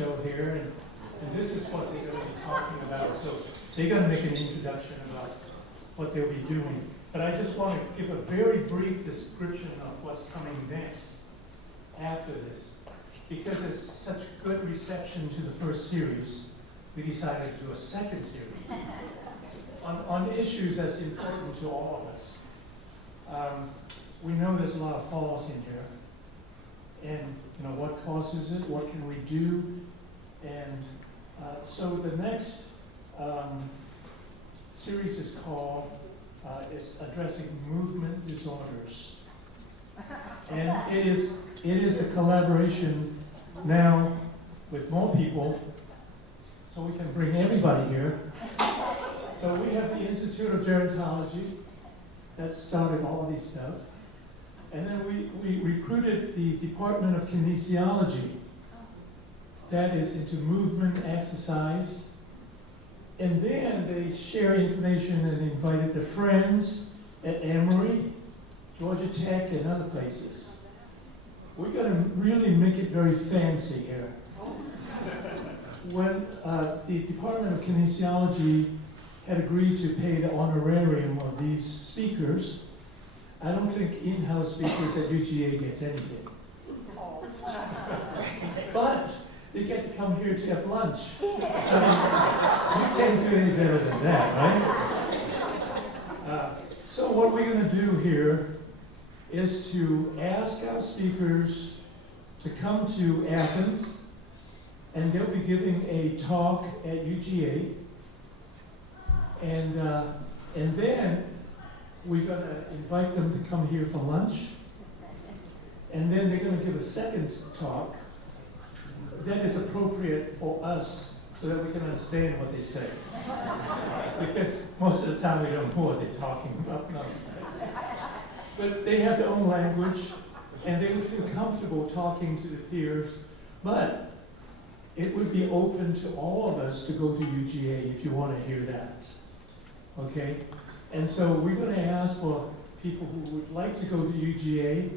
show here, and this is what they're going to be talking about. So they're going to make an introduction about what they'll be doing. But I just want to give a very brief description of what's coming next after this. Because there's such good reception to the first series, we decided to do a second series on issues that's important to all of us. We know there's a lot of falls in here, and what causes it, what can we do, and so the next series is called is addressing movement disorders, and it is a collaboration now with more people, so we can bring everybody here. So we have the Institute of Gerontology that started all of these stuff. And then we recruited the Department of Kinesiology that is into movement, exercise. And then they share information and invited their friends at Emory, Georgia Tech, and other places. We're going to really make it very fancy here. When the Department of Kinesiology had agreed to pay the honorarium of these speakers, I don't think in-house speakers at UGA gets anything. But they get to come here to have lunch. You can't do any better than that, right? So what we're going to do here is to ask our speakers to come to Athens, and they'll be giving a talk at UGA, and then we're going to invite them to come here for lunch, and then they're going to give a second talk that is appropriate for us so that we can understand what they say. Because most of the time we don't know what they're talking about. No. But they have their own language, and they would feel comfortable talking to the peers, but it would be open to all of us to go to UGA if you want to hear that. Okay? And so we're going to ask for people who would like to go to UGA,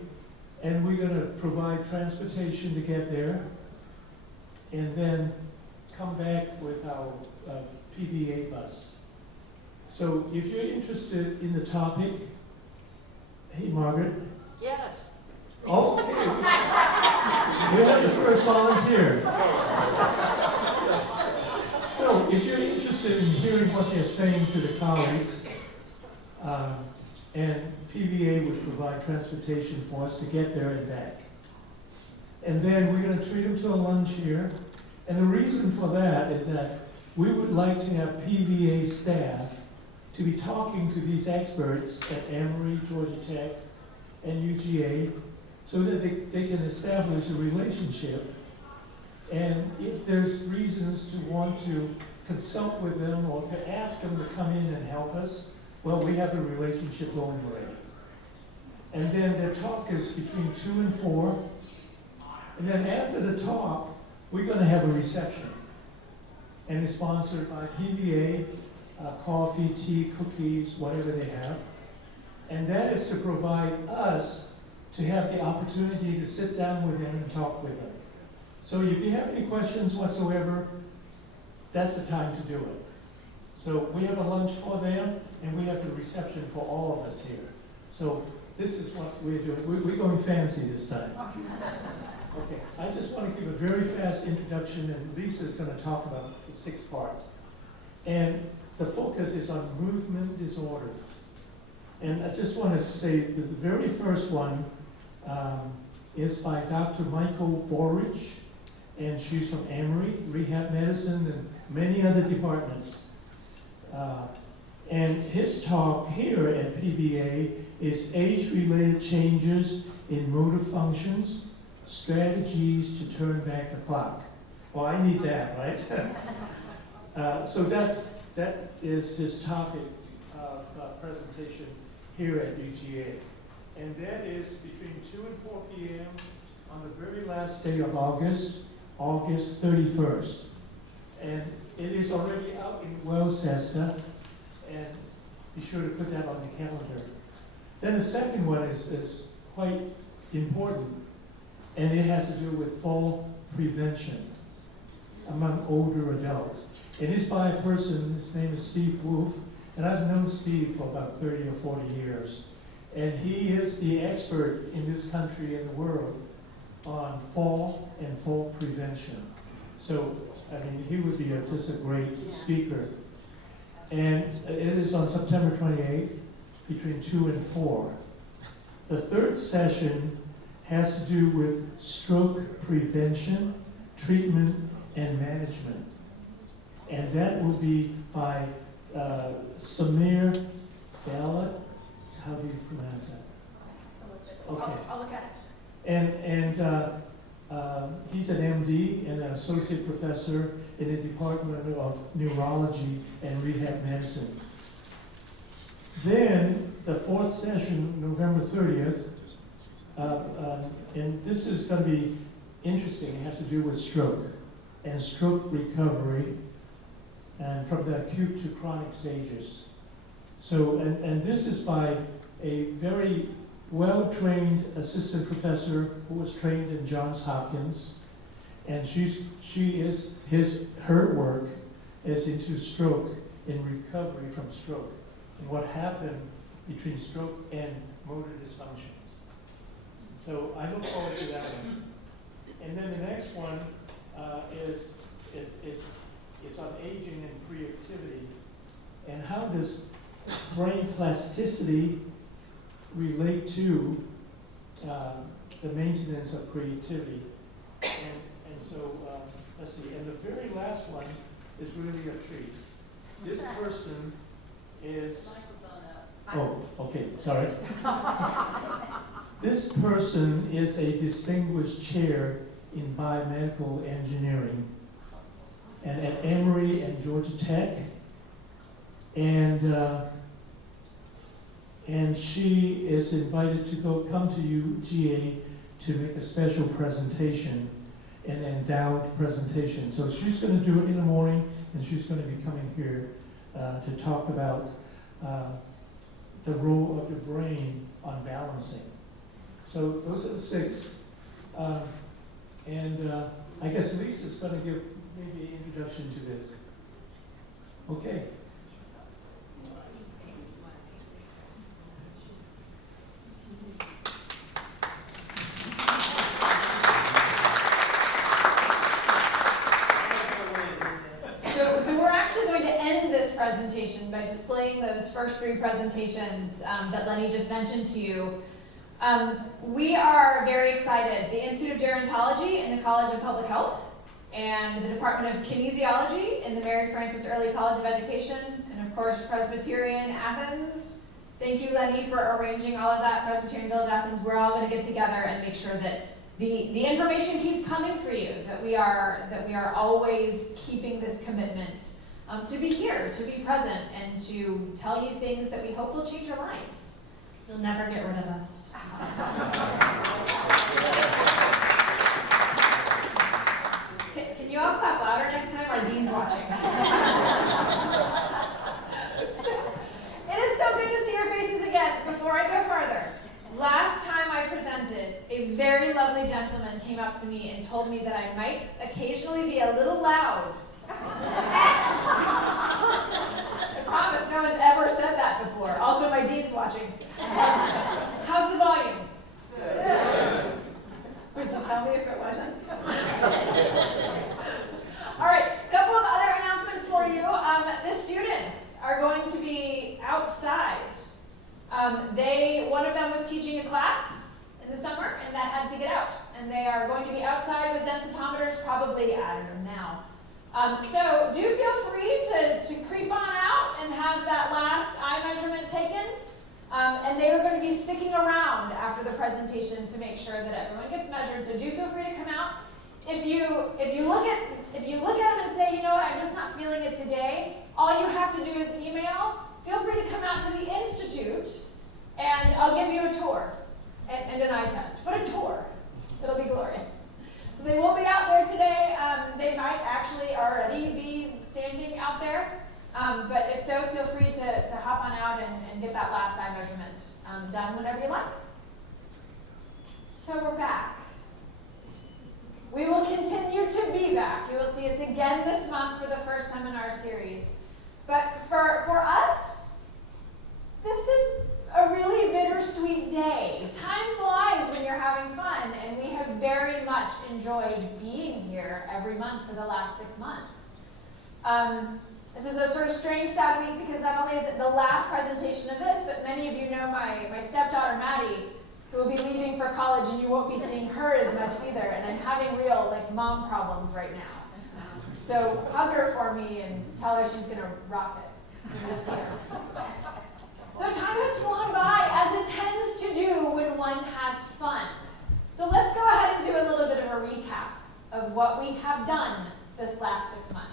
and we're going to provide transportation to get there, and then come back with our PVA bus. So if you're interested in the topic, hey Margaret. Yes. Oh, okay. We have the first volunteer. So if you're interested in hearing what they're saying to the colleagues, and PVA would provide transportation for us to get there and back. And then we're going to treat them to a lunch here. And the reason for that is that we would like to have PVA staff to be talking to these experts at Emory, Georgia Tech, and UGA so that they can establish a relationship. And if there's reasons to want to consult with them or to ask them to come in and help us, well, we have a relationship going already. And then their talk is between 2 and 4. And then after the talk, we're going to have a reception. And it's sponsored by PVA, coffee, tea, cookies, whatever they have. And that is to provide us to have the opportunity to sit down with them and talk with them. So if you have any questions whatsoever, that's the time to do it. So we have a lunch for them, and we have the reception for all of us here. So this is what we're doing. We're going fancy this time. Okay, I just want to give a very fast introduction, and Lisa's going to talk about the 6th part. And the focus is on movement disorder. And I just want to say that the very first one is by Dr. Michael Borich, and she's from Emory, Rehab Medicine, and many other departments. And his talk here at PVA is age-related changes in motor functions, strategies to turn back the clock. Well, I need that, right? So that is his topic of presentation here at UGA. And that is between 2 and 4 p.m. on the very last day of August, August 31st. And it is already out in Worcester, and be sure to put that on the calendar. Then the second one is quite important, and it has to do with fall prevention. among older adults. It is by a person, his name is Steve Wolf, and I've known Steve for about 30 or 40 years. And he is the expert in this country and the world on fall and fall prevention. So, I mean, he would be just a great speaker. And it is on September 28th between 2 and 4. The third session has to do with stroke prevention, treatment, and management. And that will be by Samir Bala. How do you pronounce that? Okay. I'll look at it. And he's an MD and an associate professor in the Department of Neurology and Rehab Medicine. Then the fourth session, November 30th, and this is going to be interesting. It has to do with stroke and stroke recovery, and from the acute to chronic stages. So, and this is by a very well-trained assistant professor who was trained in Johns Hopkins, and her work is into stroke and recovery from stroke and what happened between stroke and motor dysfunctions. So I look forward to that one. And then the next one is on aging and creativity, and how does brain plasticity relate to the maintenance of creativity. And so, let's see, and the very last one is really a treat. This person is, oh, okay, sorry. This person is a distinguished chair in biomedical engineering and at Emory and Georgia Tech. And she is invited to come to UGA to make a special presentation, an endowed presentation. So she's going to do it in the morning, and she's going to be coming here to talk about the role of the brain on balancing. So those are the 6. I guess Lisa's going to give maybe an introduction to this. Okay. So we're actually going to end this presentation by displaying those first 3 presentations that Lenny just mentioned to you. We are very excited. The Institute of Gerontology in the College of Public Health and the Department of Kinesiology in the Mary Frances Early College of Education, and of course Presbyterian Athens. Thank you, Lenny, for arranging all of that. Presbyterian Village Athens. We're all going to get together and make sure that the information keeps coming for you, that we are always keeping this commitment to be here, to be present, and to tell you things that we hope will change your lives. You'll never get rid of us. Can you all clap louder next time? Our dean's watching. It is so good to see your faces again. Before I go further, last time I presented, a very lovely gentleman came up to me and told me that I might occasionally be a little loud. I promise no one's ever said that before. Also, my dean's watching. How's the volume? Good. Would you tell me if it wasn't? All right, a couple of other announcements for you. The students are going to be outside. One of them was teaching a class in the summer, and that had to get out. And they are going to be outside with densitometers, probably, I don't know now. So do feel free to creep on out and have that last eye measurement taken. And they are going to be sticking around after the presentation to make sure that everyone gets measured. So do feel free to come out. If you look at them and say, you know what, I'm just not feeling it today, all you have to do is email. Feel free to come out to the Institute, and I'll give you a tour and an eye test. But a tour. It'll be glorious. So they will be out there today. They might actually already be standing out there. But if so, feel free to hop on out and get that last eye measurement done whenever you like. So we're back. We will continue to be back. You will see us again this month for the first seminar series. But for us, this is a really bittersweet day. Time flies when you're having fun, and we have very much enjoyed being here every month for the last 6 months. This is a sort of strange, sad week because not only is it the last presentation of this, but many of you know my stepdaughter, Maddie, who will be leaving for college, and you won't be seeing her as much either. And I'm having real mom problems right now. So hug her for me and tell her she's gonna rock it. You just see her. So time has flown by, as it tends to do when one has fun. So let's go ahead and do a little bit of a recap of what we have done this last 6 months.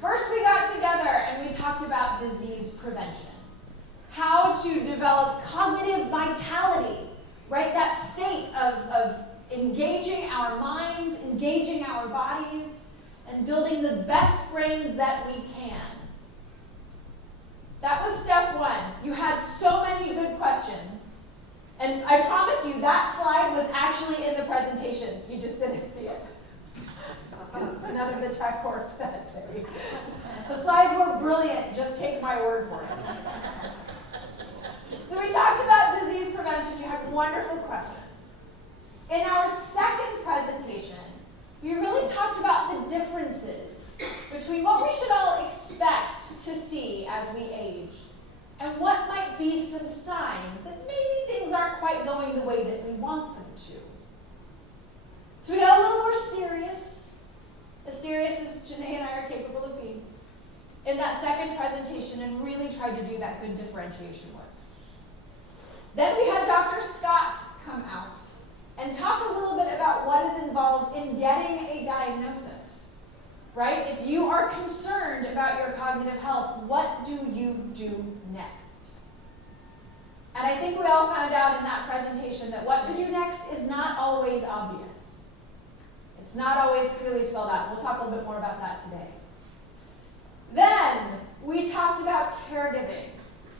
First, we got together and we talked about disease prevention. How to develop cognitive vitality, right? That state of engaging our minds, engaging our bodies, and building the best brains that we can. That was step one. You had so many good questions. And I promise you, that slide was actually in the presentation. You just didn't see it. Because none of the tech worked that day. The slides were brilliant. Just take my word for it. So we talked about disease prevention. You had wonderful questions. In our second presentation, we really talked about the differences between what we should all expect to see as we age and what might be some signs that maybe things aren't quite going the way that we want them to. So we got a little more serious, as serious as Janae and I are capable of being, in that second presentation, and really tried to do that good differentiation work. Then we had Dr. Scott come out and talk a little bit about what is involved in getting a diagnosis, right? If you are concerned about your cognitive health, what do you do next? And I think we all found out in that presentation that what to do next is not always obvious. It's not always clearly spelled out. We'll talk a little bit more about that today. Then we talked about caregiving.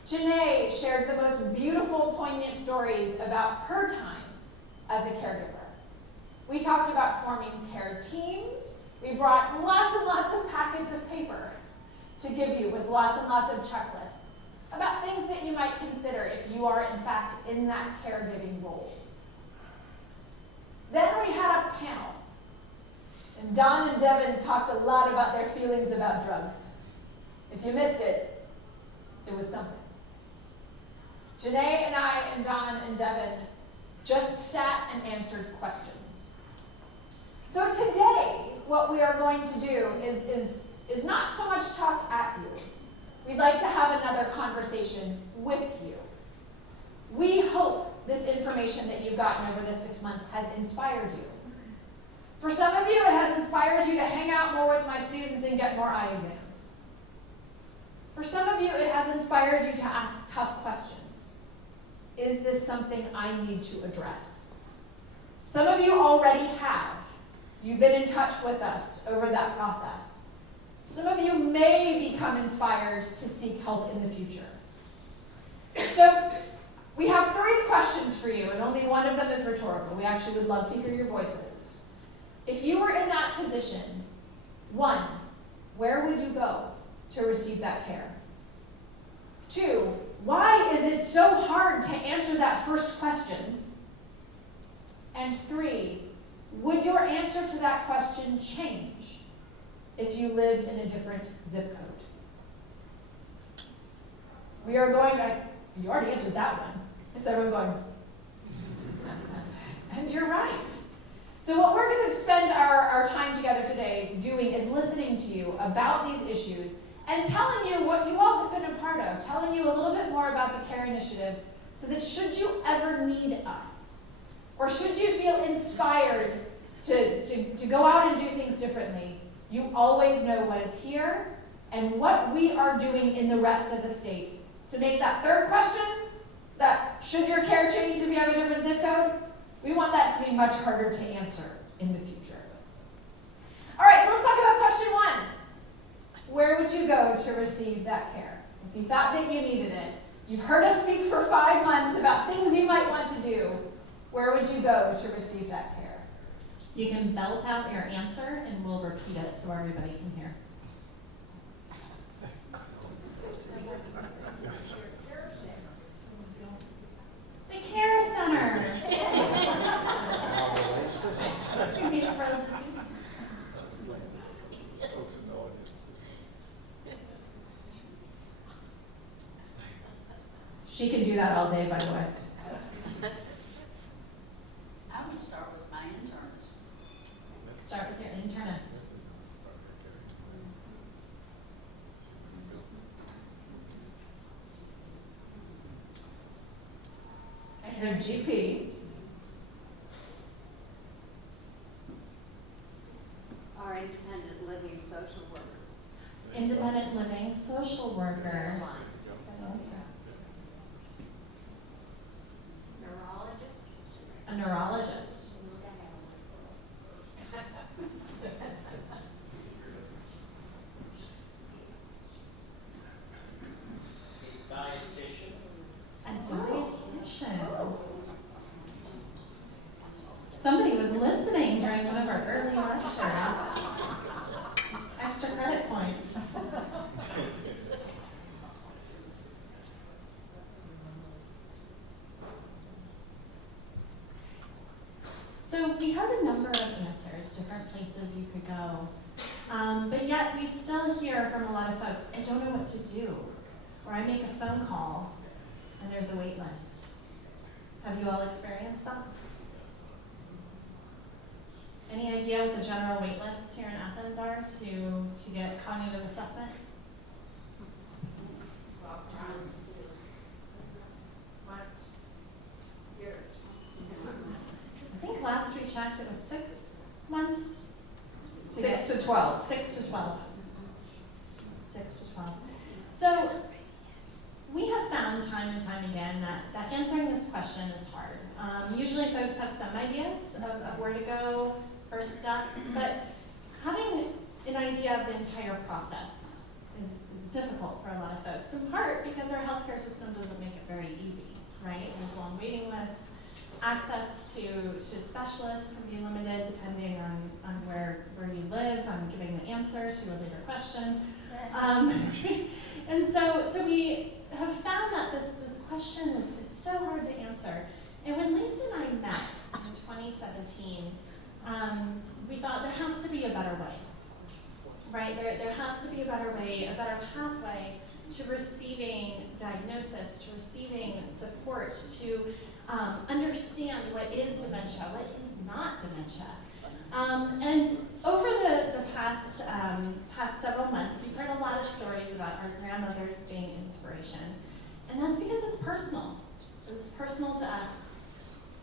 Janae shared the most beautiful, poignant stories about her time as a caregiver. We talked about forming care teams. We brought lots and lots of packets of paper to give you with lots and lots of checklists about things that you might consider if you are, in fact, in that caregiving role. Then we had a panel. And Don and Devin talked a lot about their feelings about drugs. If you missed it, it was something. Janae and I and Don and Devin just sat and answered questions. So today, what we are going to do is not so much talk at you. We'd like to have another conversation with you. We hope this information that you've gotten over the 6 months has inspired you. For some of you, it has inspired you to hang out more with my students and get more eye exams. For some of you, it has inspired you to ask tough questions. Is this something I need to address? Some of you already have. You've been in touch with us over that process. Some of you may become inspired to seek help in the future. So we have 3 questions for you, and only one of them is rhetorical. We actually would love to hear your voices. If you were in that position, 1, where would you go to receive that care? 2, why is it so hard to answer that first question? And 3, would your answer to that question change if you lived in a different zip code? We are going to, you already answered that one. Is everyone going? And you're right. So what we're going to spend our time together today doing is listening to you about these issues and telling you what you all have been a part of, telling you a little bit more about the CARE initiative so that should you ever need us, or should you feel inspired to go out and do things differently, you always know what is here and what we are doing in the rest of the state to make that third question, that should your care change to be on a different zip code, we want that to be much harder to answer in the future. All right, so let's talk about question 1. Where would you go to receive that care? If you thought that you needed it, you've heard us speak for 5 months about things you might want to do, where would you go to receive that care? You can belt out your answer and we'll repeat it so everybody can hear. The Care Center. She can do that all day, by the way. I would start with my interns. Start with your internist. Your GP. Our independent living social worker. Independent living social worker. Neurologist. A neurologist. Dietitian. A dietitian. Somebody was listening during one of our early lectures. Extra credit points. So we heard a number of answers, different places you could go. But yet we still hear from a lot of folks, I don't know what to do. Or I make a phone call and there's a wait list. Have you all experienced that? Any idea what the general wait lists here in Athens are to get cognitive assessment? I think last we checked it was 6 months. 6 to 12. 6 to 12. 6 to 12. So we have found time and time again that answering this question is hard. Usually folks have some ideas of where to go, first steps, but having an idea of the entire process is difficult for a lot of folks, in part because our healthcare system doesn't make it very easy, right? There's long waiting lists. Access to specialists can be limited depending on where you live. I'm giving the answer to a bigger question. And so we have found that this question is so hard to answer. And when Lisa and I met in 2017, we thought there has to be a better way, right? There has to be a better way, a better pathway to receiving diagnosis, to receiving support, to understand what is dementia, what is not dementia. And over the past several months, you've heard a lot of stories about our grandmothers being inspiration. And that's because it's personal. It's personal to us,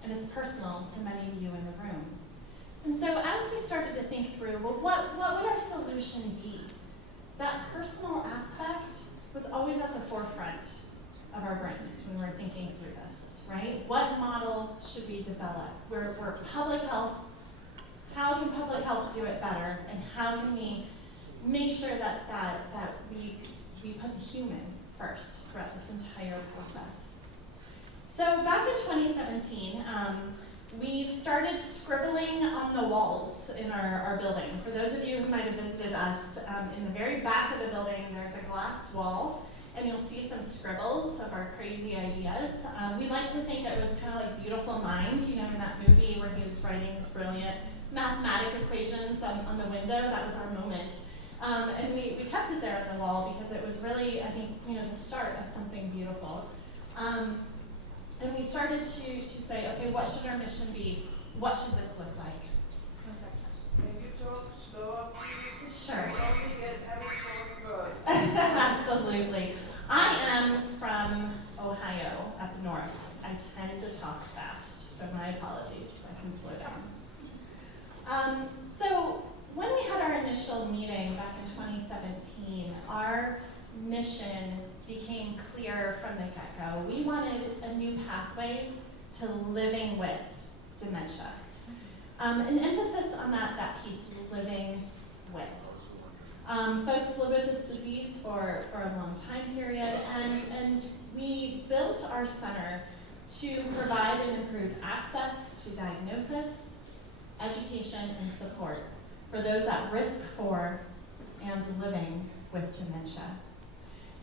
and it's personal to many of you in the room. And so as we started to think through, well, what would our solution be? That personal aspect was always at the forefront of our brains when we were thinking through this, right? What model should we develop? We're public health. How can public health do it better? And how can we make sure that we put the human first throughout this entire process? So back in 2017, we started scribbling on the walls in our building. For those of you who might have visited us, in the very back of the building, there's a glass wall, and you'll see some scribbles of our crazy ideas. We like to think it was kind of like Beautiful Mind, you know, in that movie where he was writing these brilliant mathematic equations on the window. That was our moment. And we kept it there on the wall because it was really, I think, you know, the start of something beautiful. And we started to say, okay, what should our mission be? What should this look like? Can you talk slower, please? Sure. Only get every short word. Absolutely. I am from Ohio, up north. I tend to talk fast, so my apologies. I can slow down. So when we had our initial meeting back in 2017, our mission became clear from the get-go. We wanted a new pathway to living with dementia. An emphasis on that piece, living with. Folks live with this disease for a long time period, and we built our center to provide and improve access to diagnosis, education and support for those at risk for and living with dementia.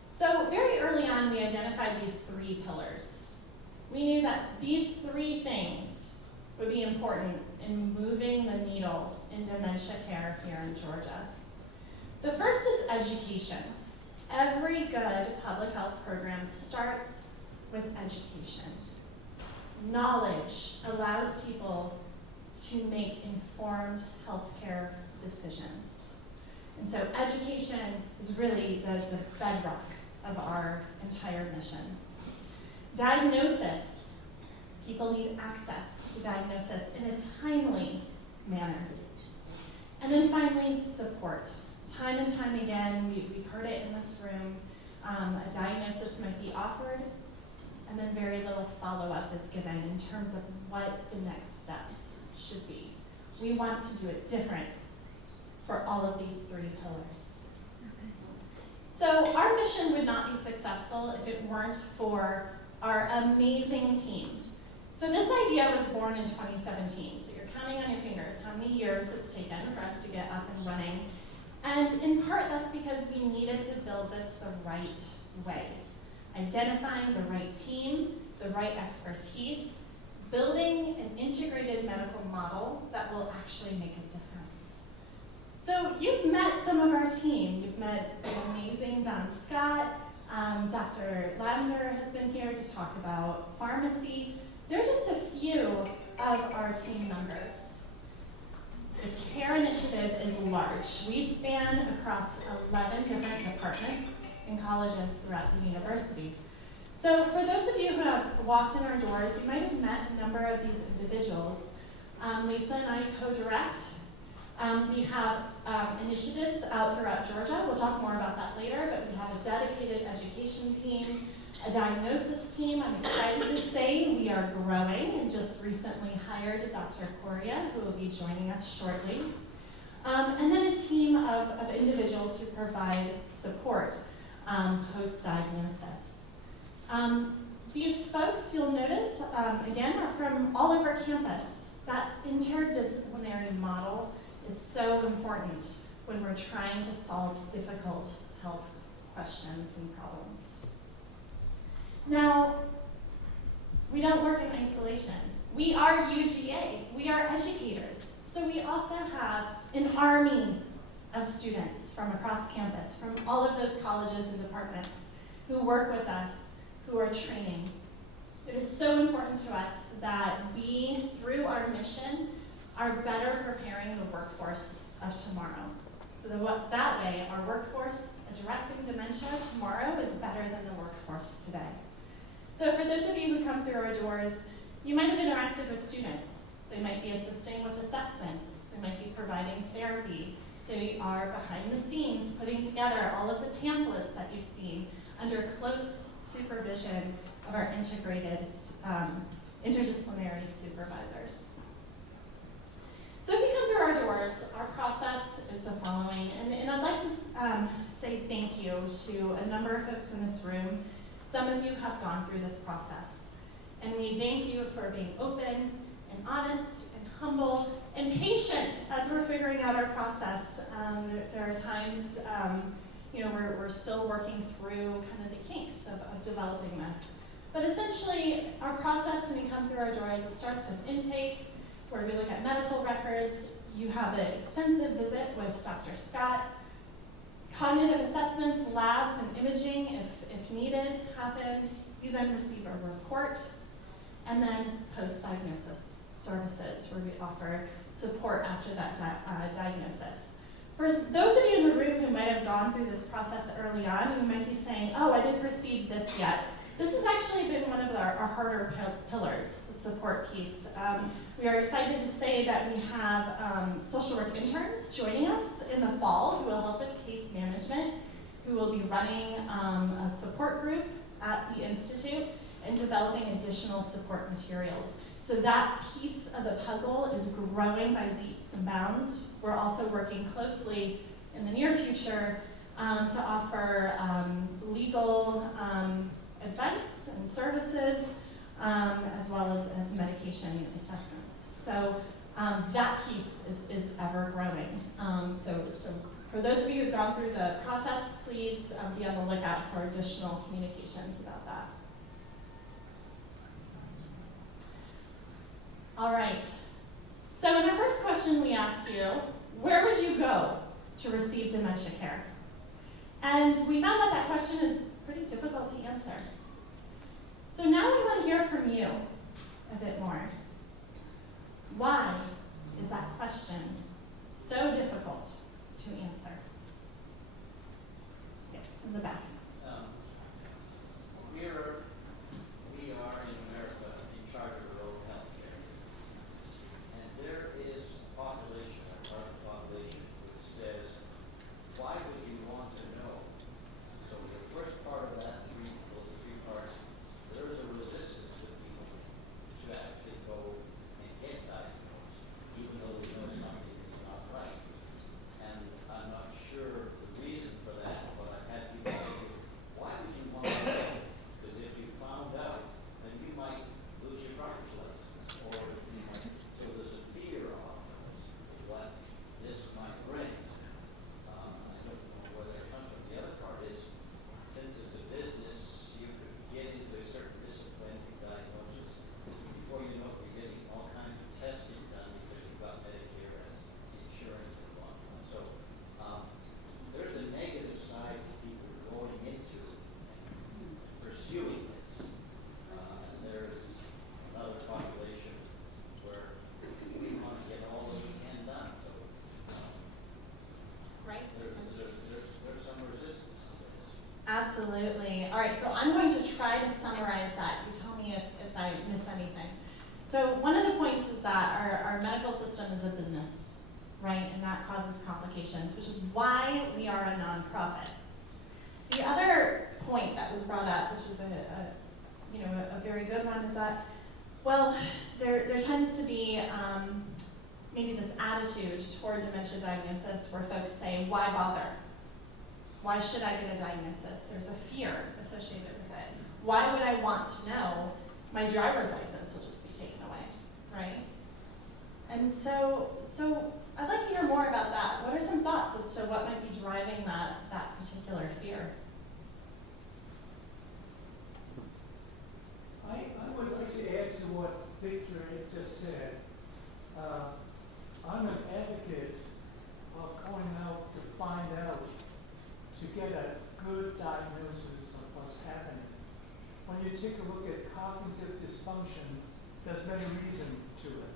So very early on, we identified these 3 pillars. We knew that these 3 things would be important in moving the needle in dementia care here in Georgia. The first is education. Every good public health program starts with education. Knowledge allows people to make informed healthcare decisions. And so education is really the bedrock of our entire mission. Diagnosis. People need access to diagnosis in a timely manner. And then finally, support. Time and time again, we've heard it in this room, a diagnosis might be offered, and then very little follow-up is given in terms of what the next steps should be. We want to do it different for all of these 3 pillars. So our mission would not be successful if it weren't for our amazing team. So this idea was born in 2017, so you're counting on your fingers how many years it's taken for us to get up and running. And in part, that's because we needed to build this the right way. Identifying the right team, the right expertise, building an integrated medical model that will actually make a difference. So you've met some of our team. You've met the amazing Don Scott. Dr. Lavender has been here to talk about pharmacy. They're just a few of our team members. The CARE initiative is large. We span across 11 different departments in colleges throughout the university. So for those of you who have walked in our doors, you might have met a number of these individuals. Lisa and I co-direct. We have initiatives out throughout Georgia. We'll talk more about that later, but we have a dedicated education team, a diagnosis team. I'm excited to say we are growing and just recently hired Dr. Coria, who will be joining us shortly. And then a team of individuals who provide support post-diagnosis. These folks, you'll notice, again, are from all over campus. That interdisciplinary model is so important when we're trying to solve difficult health questions and problems. Now, we don't work in isolation. We are UGA, we are educators. So we also have an army of students from across campus, from all of those colleges and departments who work with us, who are training. It is so important to us that we, through our mission, are better preparing the workforce of tomorrow. So that way, our workforce addressing dementia tomorrow is better than the workforce today. So for those of you who come through our doors, you might have interacted with students. They might be assisting with assessments. They might be providing therapy. They are behind the scenes putting together all of the pamphlets that you've seen under close supervision of our integrated interdisciplinary supervisors. So if you come through our doors, our process is the following, and I'd like to say thank you to a number of folks in this room. Some of you have gone through this process, and we thank you for being open and honest and humble and patient as we're figuring out our process. There are times, we're still working through kind of the kinks of developing this. But essentially, our process when you come through our doors, it starts with intake, where we look at medical records. You have an extensive visit with Dr. Scott. Cognitive assessments, labs, and imaging, if needed, happen. You then receive a report, and then post-diagnosis services, where we offer support after that diagnosis. For those of you in the room who might have gone through this process early on, you might be saying, oh, I didn't receive this yet. This has actually been one of our harder pillars, the support piece. We are excited to say that we have social work interns joining us in the fall who will help with case management, who will be running a support group at the Institute and developing additional support materials. So that piece of the puzzle is growing by leaps and bounds. We're also working closely in the near future to offer legal advice and services, as well as medication assessments. So that piece is ever growing. So for those of you who've gone through the process, please be on the lookout for additional communications about that. All right. So in our first question, we asked you, where would you go to receive dementia care? And we found that that question is pretty difficult to answer. So now we want to hear from you a bit more. Why is that question so difficult to answer? Yes, in the back. We are in America in charge of our own health care. And there is a population, a part of the population, which says, why would you want to know? So the first part of that, those three parts, there is a resistance to people to actually go and get diagnosed, even though we know something is not right. And I'm not sure the reason for that, but I've had people say, why would you want to know? Because if you found out, then you might lose your driver's license, or you might, so there's a fear of what this might bring. I don't know whether it comes from. The other part is, since it's a business, you could get into a certain discipline and diagnosis. Before you know it, you're getting all kinds of testing done because you've got Medicare as insurance and whatnot. So there's a negative side to people going into and pursuing this. And there's another population where we want to get all that we can done. So Right? there's some resistance to this. Absolutely. All right, so I'm going to try to summarize that. You tell me if I miss anything. So one of the points is that our medical system is a business, right? And that causes complications, which is why we are a nonprofit. The other point that was brought up, which is a very good one, is that, well, there tends to be maybe this attitude toward dementia diagnosis where folks say, why bother? Why should I get a diagnosis? There's a fear associated with it. Why would I want to know? My driver's license will just be taken away, right? And so I'd like to hear more about that. What are some thoughts as to what might be driving that particular fear? I would like to add to what Victor had just said. I'm an advocate of going out to find out, to get a good diagnosis of what's happening. When you take a look at cognitive dysfunction, there's many reasons to it.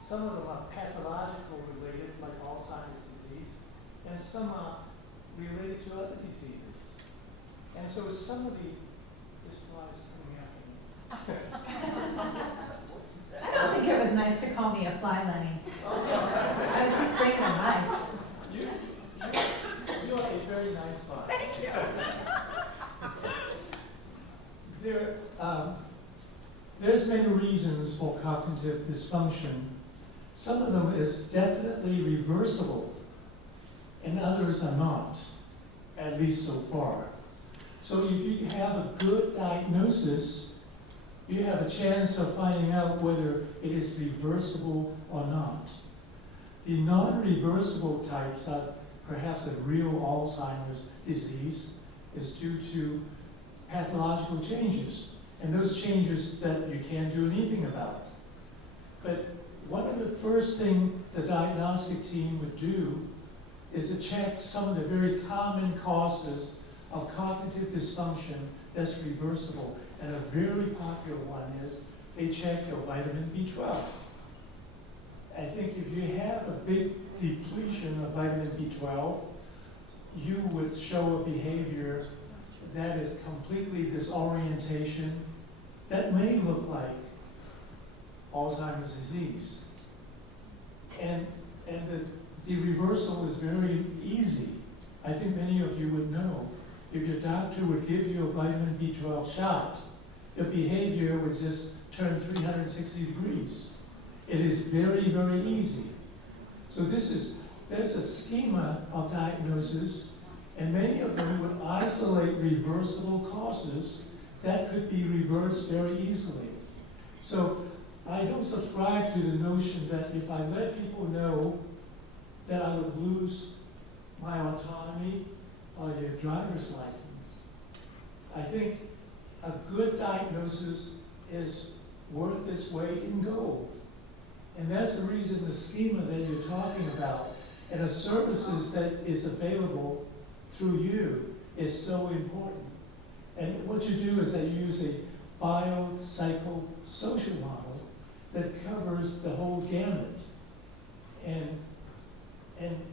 Some of them are pathological related, like Alzheimer's disease, and some are related to other diseases. And so some of this fly is coming after me. I don't think it was nice to call me a fly, Lenny. I was just bringing a mic. You are a very nice fly. Thank you. There's many reasons for cognitive dysfunction. Some of them is definitely reversible, and others are not, at least so far. So if you have a good diagnosis, you have a chance of finding out whether it is reversible or not. The non-reversible types are perhaps a real Alzheimer's disease is due to pathological changes, and those changes that you can't do anything about. But one of the first things the diagnostic team would do is to check some of the very common causes of cognitive dysfunction that's reversible. And a very popular one is they check your vitamin B12. I think if you have a big depletion of vitamin B12, you would show a behavior that is completely disorientation that may look like Alzheimer's disease. And the reversal is very easy. I think many of you would know. If your doctor would give you a vitamin B12 shot, your behavior would just turn 360 degrees. It is very, very easy. So there's a schema of diagnosis, and many of them would isolate reversible causes that could be reversed very easily. So I don't subscribe to the notion that if I let people know that I would lose my autonomy or your driver's license. I think a good diagnosis is worth its weight in gold. And that's the reason the schema that you're talking about and the services that is available through you is so important. And what you do is that you use a biopsychosocial model that covers the whole gamut. And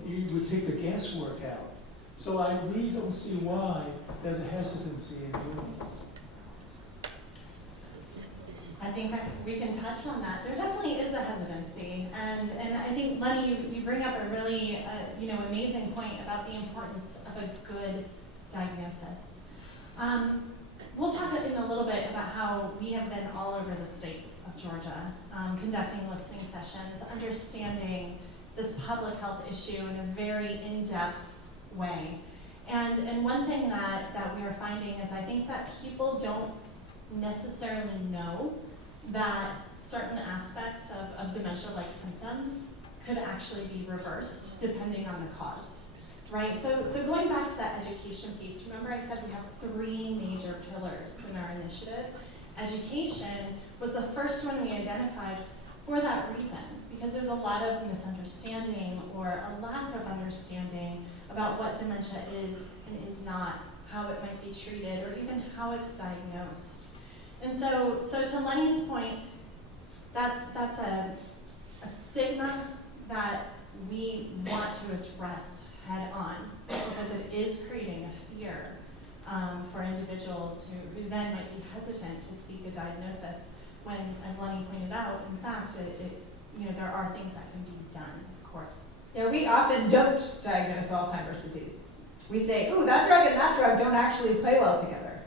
you would take the guesswork out. So I really don't see why there's a hesitancy in doing it. I think we can touch on that. There definitely is a hesitancy, and I think, Lenny, you bring up a really amazing point about the importance of a good diagnosis. We'll talk in a little bit about how we have been all over the state of Georgia, conducting listening sessions, understanding this public health issue in a very in-depth way. And one thing that we are finding is I think that people don't necessarily know that certain aspects of dementia-like symptoms could actually be reversed depending on the cause, right? So going back to that education piece, remember I said we have 3 major pillars in our initiative. Education was the first one we identified for that reason, because there's a lot of misunderstanding or a lack of understanding about what dementia is and is not, how it might be treated, or even how it's diagnosed. And so to Lenny's point, that's a stigma that we want to address head on, because it is creating a fear for individuals who then might be hesitant to seek a diagnosis when, as Lenny pointed out, in fact, there are things that can be done, of course. Yeah, we often don't diagnose Alzheimer's disease. We say, ooh, that drug and that drug don't actually play well together.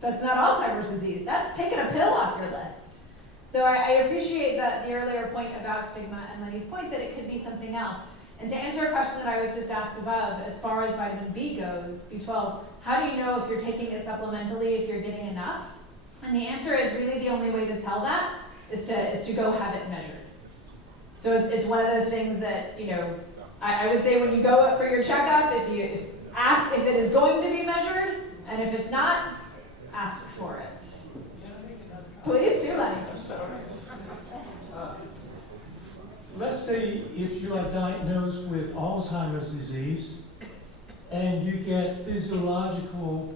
That's not Alzheimer's disease. That's taking a pill off your list. So I appreciate the earlier point about stigma and Lenny's point that it could be something else. And to answer a question that I was just asked above, as far as vitamin B goes, B12, how do you know if you're taking it supplementally, if you're getting enough? And the answer is really the only way to tell that is to go have it measured. So it's one of those things that, I would say when you go up for your checkup, if ask if it is going to be measured, and if it's not, ask for it. Please do, Lenny. Let's say if you are diagnosed with Alzheimer's disease and you get physiological,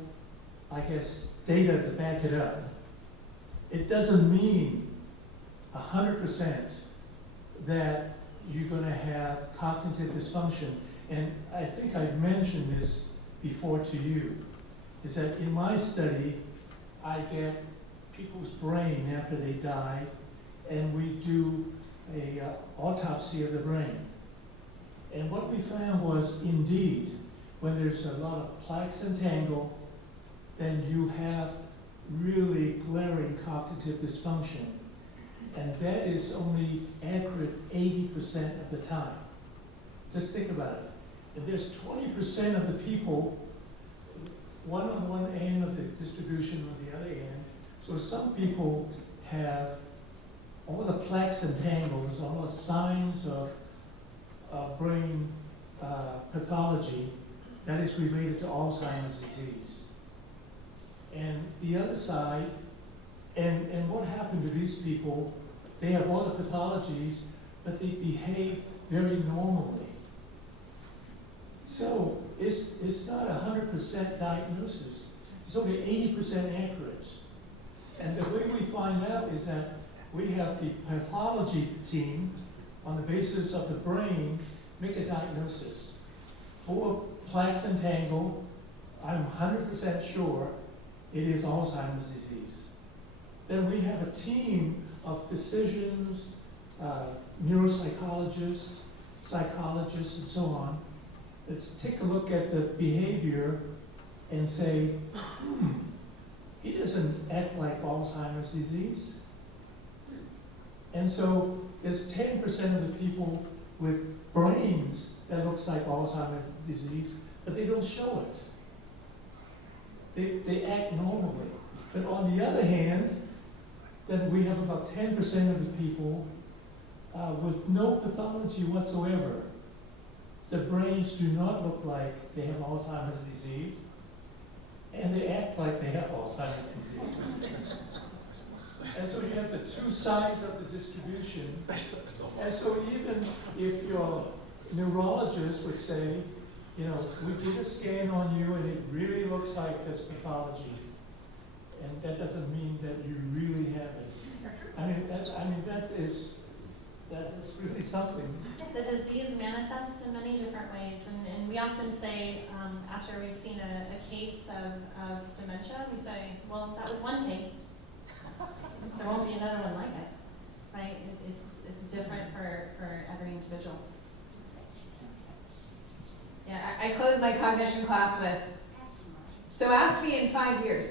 data to back it up. It doesn't mean 100% that you're going to have cognitive dysfunction. And I think I mentioned this before to you, is that in my study, I get people's brain after they die, and we do a autopsy of the brain. And what we found was, indeed, when there's a lot of plaques and tangle, then you have really glaring cognitive dysfunction. And that is only accurate 80% of the time. Just think about it. If there's 20% of the people, one on one end of the distribution on the other end, so some people have all the plaques and tangles, all the signs of brain pathology that is related to Alzheimer's disease. And the other side, and what happened to these people, they have all the pathologies, but they behave very normally. So it's not 100% diagnosis. It's only 80% accurate. And the way we find out is that we have the pathology team, on the basis of the brain, make a diagnosis. For plaques and tangle, I'm 100% sure it is Alzheimer's disease. Then we have a team of physicians, neuropsychologists, psychologists, and so on. Let's take a look at the behavior and say, he doesn't act like Alzheimer's disease. And so there's 10% of the people with brains that looks like Alzheimer's disease, but they don't show it. They act normally. But on the other hand, then we have about 10% of the people with no pathology whatsoever. The brains do not look like they have Alzheimer's disease, and they act like they have Alzheimer's disease. And so you have the two sides of the distribution. And so even if your neurologist would say, you know, we did a scan on you and it really looks like there's pathology, and that doesn't mean that you really have it. That is really something. The disease manifests in many different ways, and we often say, after we've seen a case of dementia, we say, well, that was one case. There won't be another one like it, right? It's different for every individual. Yeah, I closed my cognition class with, so ask me in 5 years.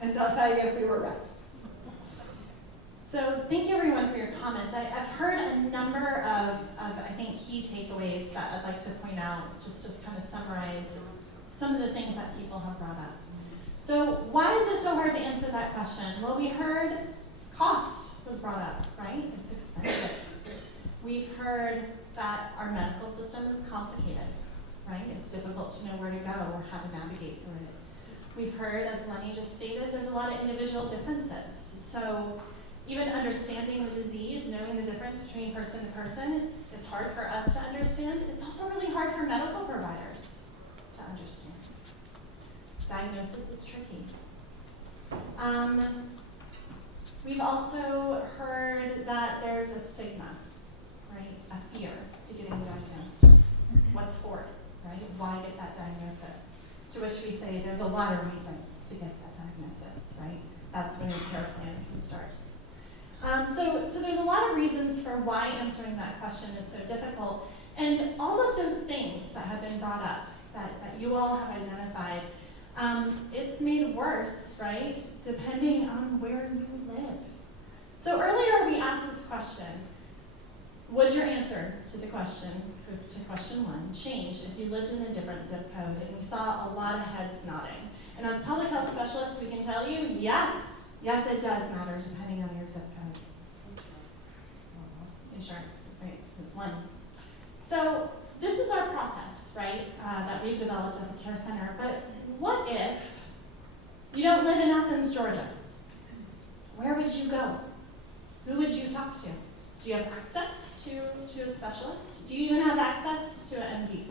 And I'll tell you if we were right. So thank you everyone for your comments. I've heard a number of I think, key takeaways that I'd like to point out, just to kind of summarize some of the things that people have brought up. So why is it so hard to answer that question? Well, we heard cost was brought up, right? It's expensive. We've heard that our medical system is complicated, right? It's difficult to know where to go or how to navigate through it. We've heard, as Lenny just stated, there's a lot of individual differences. So even understanding the disease, knowing the difference between person to person, it's hard for us to understand. It's also really hard for medical providers to understand. Diagnosis is tricky. We've also heard that there's a stigma, right? A fear to getting diagnosed. What's for it, right? Why get that diagnosis? To which we say there's a lot of reasons to get that diagnosis, right? That's when your care plan can start. So there's a lot of reasons for why answering that question is so difficult. And all of those things that have been brought up, that you all have identified, it's made worse, right? Depending on where you live. So earlier we asked this question: would your answer to the question, to question one, change if you lived in a different zip code? And we saw a lot of heads nodding. And as public health specialists, we can tell you, yes, it does matter depending on your zip code. Insurance, right, is one. So this is our process, right, that we've developed at the Care Center. But what if you don't live in Athens, Georgia? Where would you go? Who would you talk to? Do you have access to a specialist? Do you even have access to an MD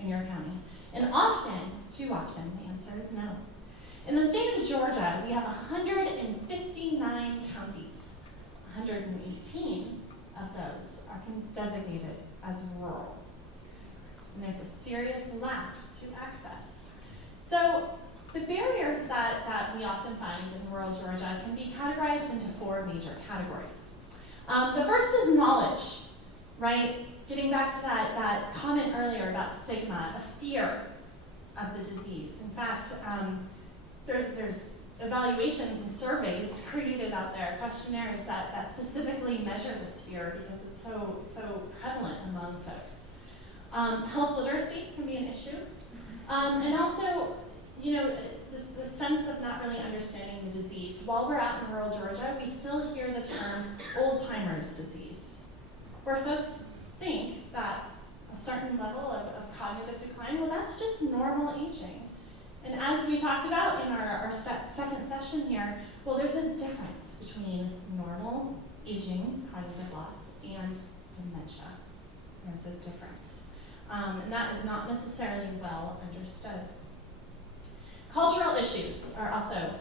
in your county? And often, too often, the answer is no. In the state of Georgia, we have 159 counties. 118 of those are designated as rural. And there's a serious lack to access. So the barriers that we often find in rural Georgia can be categorized into 4 major categories. The first is knowledge, right? Getting back to that comment earlier about stigma, a fear of the disease. In fact, there's evaluations and surveys created out there, questionnaires that specifically measure this fear because it's so prevalent among folks. Health literacy can be an issue. And also, this sense of not really understanding the disease. While we're out in rural Georgia, we still hear the term old-timers disease, where folks think that a certain level of cognitive decline, well, that's just normal aging. And as we talked about in our second session here, well, there's a difference between normal aging, cognitive loss, and dementia. There's a difference. And that is not necessarily well understood. Cultural issues are also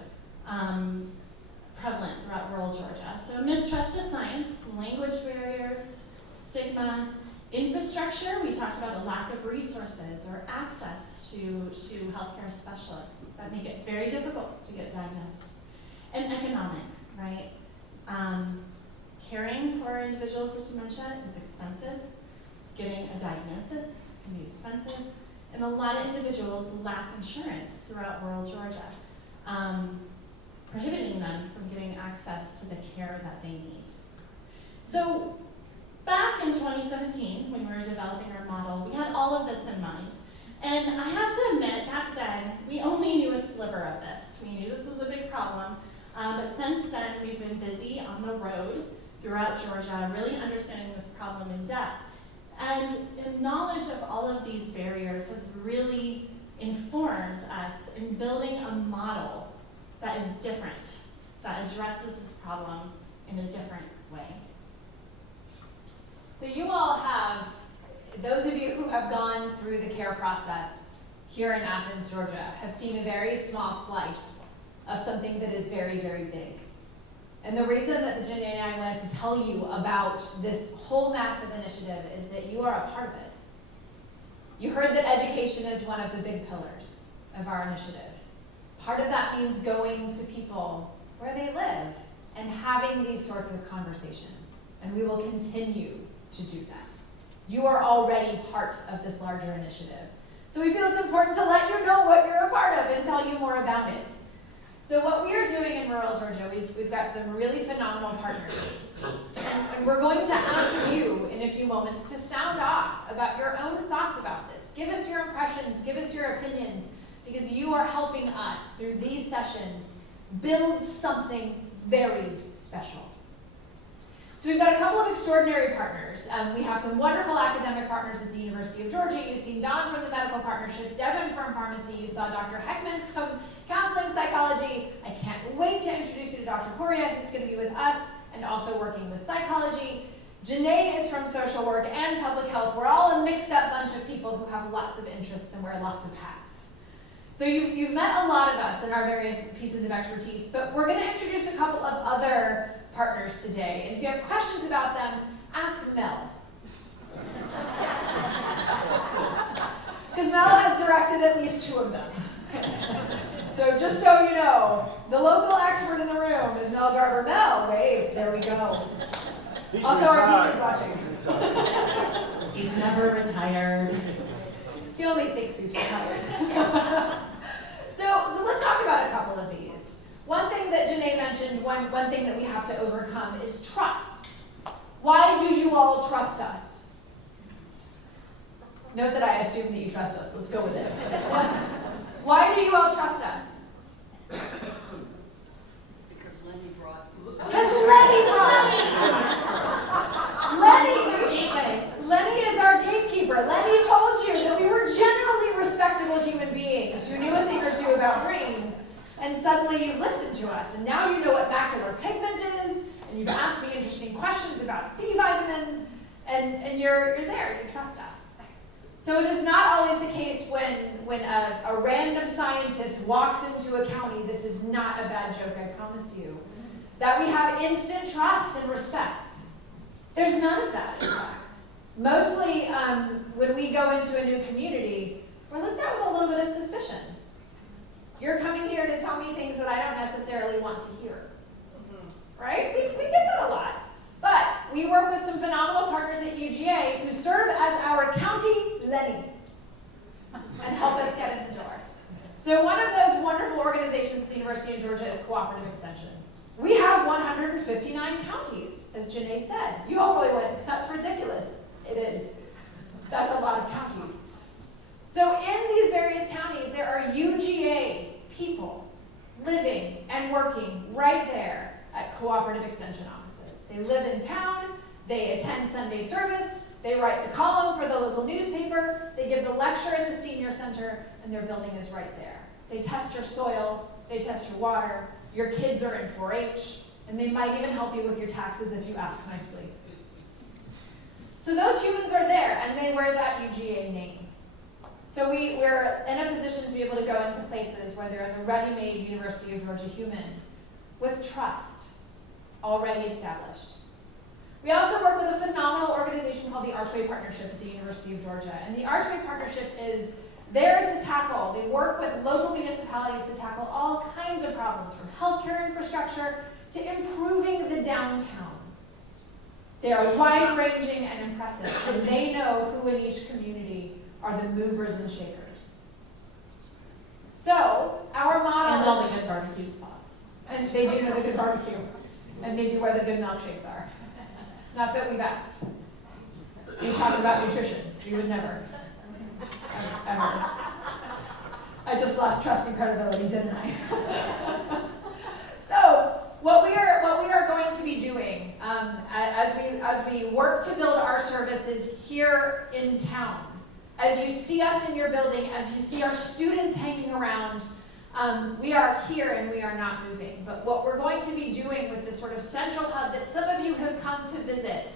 prevalent throughout rural Georgia. So mistrust of science, language barriers, stigma, infrastructure. We talked about a lack of resources or access to healthcare specialists that make it very difficult to get diagnosed. And economic, right? Caring for individuals with dementia is expensive. Getting a diagnosis can be expensive. And a lot of individuals lack insurance throughout rural Georgia, prohibiting them from getting access to the care that they need. So back in 2017, when we were developing our model, we had all of this in mind. And I have to admit, back then, we only knew a sliver of this. We knew this was a big problem, But since then, we've been busy on the road throughout Georgia, really understanding this problem in depth. And the knowledge of all of these barriers has really informed us in building a model that is different, that addresses this problem in a different way. So you all have, those of you who have gone through the care process here in Athens, Georgia, have seen a very small slice of something that is very, very big. And the reason that Janae and I wanted to tell you about this whole massive initiative is that you are a part of it. You heard that education is one of the big pillars of our initiative. Part of that means going to people where they live and having these sorts of conversations. And we will continue to do that. You are already part of this larger initiative. So we feel it's important to let you know what you're a part of and tell you more about it. So what we are doing in rural Georgia, we've got some really phenomenal partners. And we're going to ask you in a few moments to sound off about your own thoughts about this. Give us your impressions, give us your opinions, because you are helping us through these sessions build something very special. So we've got a couple of extraordinary partners. We have some wonderful academic partners at the University of Georgia. You've seen Don from the Medical Partnership, Devin from Pharmacy. You saw Dr. Heckman from Counseling Psychology. I can't wait to introduce you to Dr. Correa, who's going to be with us and also working with psychology. Janae is from social work and public health. We're all a mixed up bunch of people who have lots of interests and wear lots of hats. So you've met a lot of us in our various pieces of expertise, but we're going to introduce a couple of other partners today. And if you have questions about them, ask Mel. Because Mel has directed at least 2 of them. So just so you know, the local expert in the room is Mel Garber. Mel, wave, there we go. He's also, retired. our team is watching. She's never retired. He only thinks he's retired. So let's talk about a couple of these. One thing that Janae mentioned, one thing that we have to overcome is trust. Why do you all trust us? Note that I assume that you trust us. Let's go with it. Why do you all trust us? Because Lenny brought. Because Lenny is our gatekeeper. Lenny told you that we were generally respectable human beings who knew a thing or two about brains, and suddenly you've listened to us, and now you know what macular pigment is, and you've asked me interesting questions about B vitamins, and you're there, you trust us. So it is not always the case when a random scientist walks into a county, this is not a bad joke, I promise you, that we have instant trust and respect. There's none of that, in fact. Mostly, when we go into a new community, we're looked at with a little bit of suspicion. You're coming here to tell me things that I don't necessarily want to hear. Right? We get that a lot. But we work with some phenomenal partners at UGA who serve as our county Lenny and help us get in the door. So one of those wonderful organizations at the University of Georgia is Cooperative Extension. We have 159 counties, as Janae said. You all probably went, that's ridiculous. It is. That's a lot of counties. So in these various counties, there are UGA people living and working right there at Cooperative Extension offices. They live in town, they attend Sunday service, they write the column for the local newspaper, they give the lecture at the senior center, and their building is right there. They test your soil, they test your water, your kids are in 4-H, and they might even help you with your taxes if you ask nicely. So those humans are there, and they wear that UGA name. So we're in a position to be able to go into places where there is a ready-made University of Georgia human with trust already established. We also work with a phenomenal organization called the Archway Partnership at the University of Georgia. And the Archway Partnership is there to tackle, they work with local municipalities to tackle all kinds of problems, from healthcare infrastructure to improving the downtown. They are wide-ranging and impressive, and they know who in each community are the movers and shakers. So, our model And all is, the good barbecue spots. and they do know the good barbecue, and maybe where the good milkshakes are. Not that we've asked. We talk about nutrition. You would never. Ever. I just lost trust and credibility, didn't I? So, what we are going to be doing as we work to build our services here in town, as you see us in your building, as you see our students hanging around, we are here and we are not moving. But what we're going to be doing with this sort of central hub that some of you have come to visit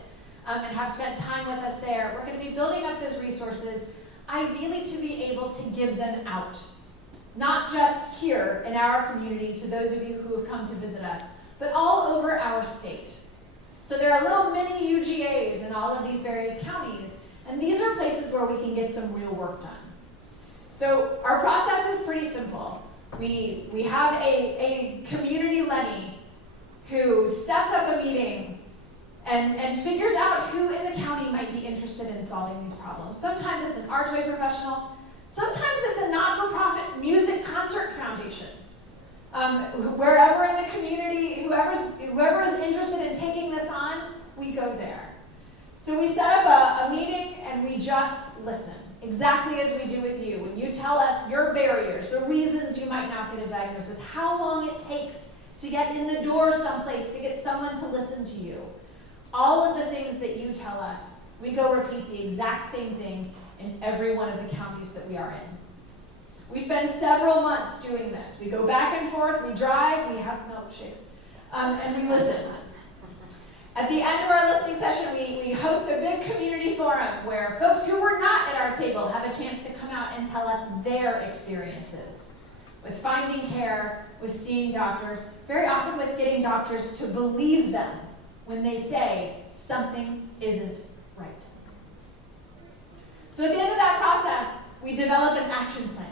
and have spent time with us there, we're going to be building up those resources, ideally to be able to give them out. Not just here in our community to those of you who have come to visit us, but all over our state. So there are little mini UGAs in all of these various counties, and these are places where we can get some real work done. So our process is pretty simple. We have a community Lenny who sets up a meeting and figures out who in the county might be interested in solving these problems. Sometimes it's an archway professional. Sometimes it's a not-for-profit music concert foundation. Wherever in the community, whoever is interested in taking this on, we go there. So we set up a meeting and we just listen, exactly as we do with you. When you tell us your barriers, the reasons you might not get a diagnosis, how long it takes to get in the door someplace to get someone to listen to you. All of the things that you tell us, we go repeat the exact same thing in every one of the counties that we are in. We spend several months doing this. We go back and forth, we drive, we have milkshakes, and we listen. At the end of our listening session, we host a big community forum where folks who were not at our table have a chance to come out and tell us their experiences with finding care, with seeing doctors, very often with getting doctors to believe them when they say something isn't right. So at the end of that process, we develop an action plan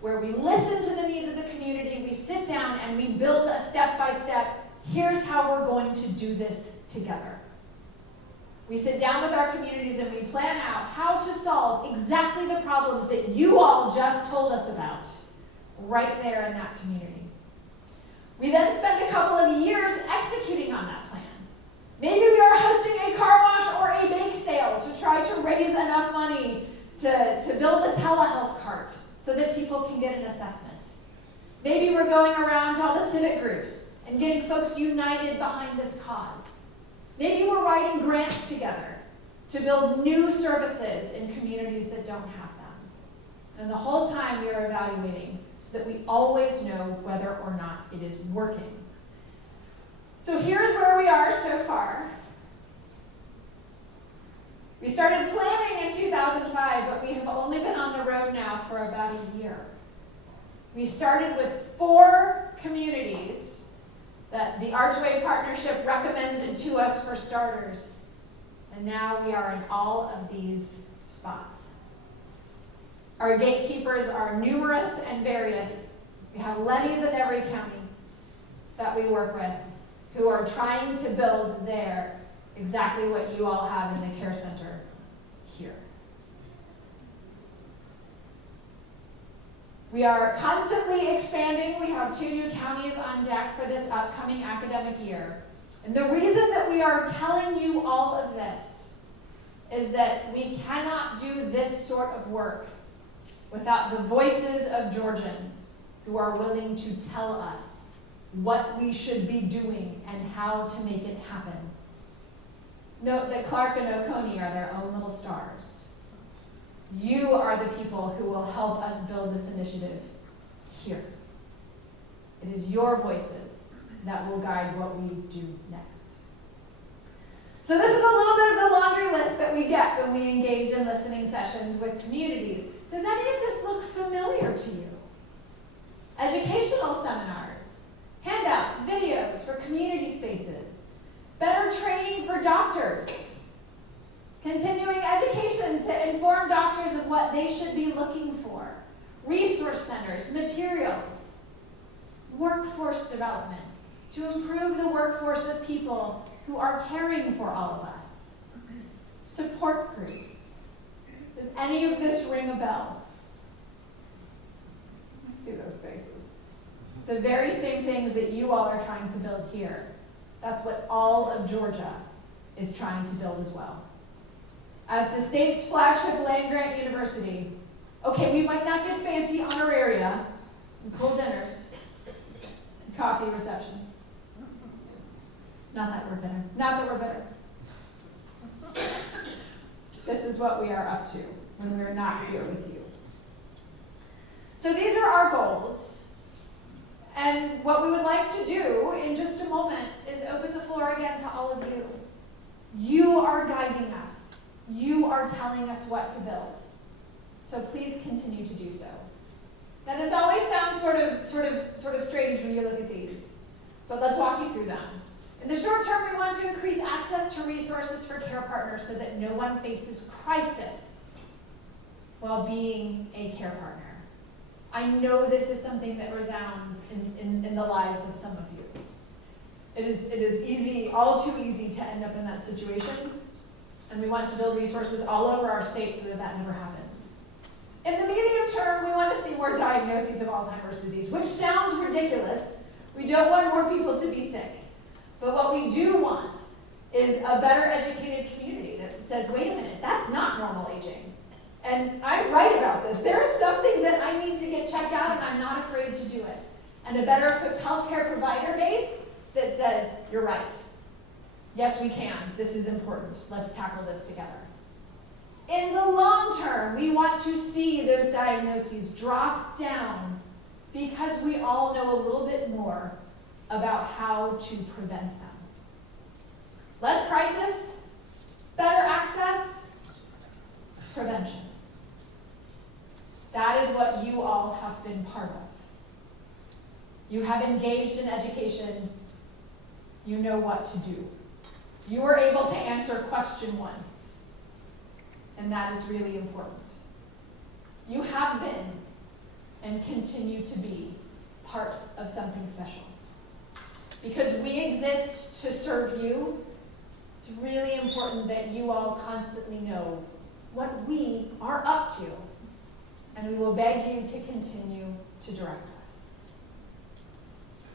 where we listen to the needs of the community, we sit down and we build a step-by-step, here's how we're going to do this together. We sit down with our communities and we plan out how to solve exactly the problems that you all just told us about right there in that community. We then spend a couple of years executing on that plan. Maybe we are hosting a car wash or a bake sale to try to raise enough money to build a telehealth cart so that people can get an assessment. Maybe we're going around to all the civic groups and getting folks united behind this cause. Maybe we're writing grants together to build new services in communities that don't have them. And the whole time we are evaluating so that we always know whether or not it is working. So here's where we are so far. We started planning in 2005, but we have only been on the road now for about a year. We started with 4 communities that the Archway Partnership recommended to us for starters. And now we are in all of these spots. Our gatekeepers are numerous and various. We have Lennies in every county that we work with who are trying to build there exactly what you all have in the care center here. We are constantly expanding. We have 2 new counties on deck for this upcoming academic year. And the reason that we are telling you all of this is that we cannot do this sort of work without the voices of Georgians who are willing to tell us what we should be doing and how to make it happen. Note that Clark and Oconee are their own little stars. You are the people who will help us build this initiative here. It is your voices that will guide what we do next. So this is a little bit of the laundry list that we get when we engage in listening sessions with communities. Does any of this look familiar to you? Educational seminars, handouts, videos for community spaces, better training for doctors, continuing education to inform doctors of what they should be looking for, resource centers, materials, workforce development to improve the workforce of people who are caring for all of us, support groups. Does any of this ring a bell? I see those faces. The very same things that you all are trying to build here. That's what all of Georgia is trying to build as well. As the state's flagship land-grant university, okay, we might not get fancy honoraria and cool dinners and coffee receptions, Not that we're bitter. Not that we're bitter. This is what we are up to when we're not here with you. So these are our goals. And what we would like to do in just a moment is open the floor again to all of you. You are guiding us. You are telling us what to build. So please continue to do so. Now this always sounds sort of strange when you look at these, but let's walk you through them. In the short term, we want to increase access to resources for care partners so that no one faces crisis while being a care partner. I know this is something that resounds in the lives of some of you. It is easy, all too easy to end up in that situation, and we want to build resources all over our state so that that never happens. In the medium term, we want to see more diagnoses of Alzheimer's disease, which sounds ridiculous. We don't want more people to be sick. But what we do want is a better educated community that says, wait a minute, that's not normal aging. And I write about this. There is something that I need to get checked out, and I'm not afraid to do it. And a better equipped healthcare provider base that says, you're right. Yes, we can. This is important. Let's tackle this together. In the long term, we want to see those diagnoses drop down because we all know a little bit more about how to prevent them. Less crisis, better access, prevention. That is what you all have been part of. You have engaged in education. You know what to do. You were able to answer question 1. And that is really important. You have been and continue to be part of something special. Because we exist to serve you, it's really important that you all constantly know what we are up to. And we will beg you to continue to direct us.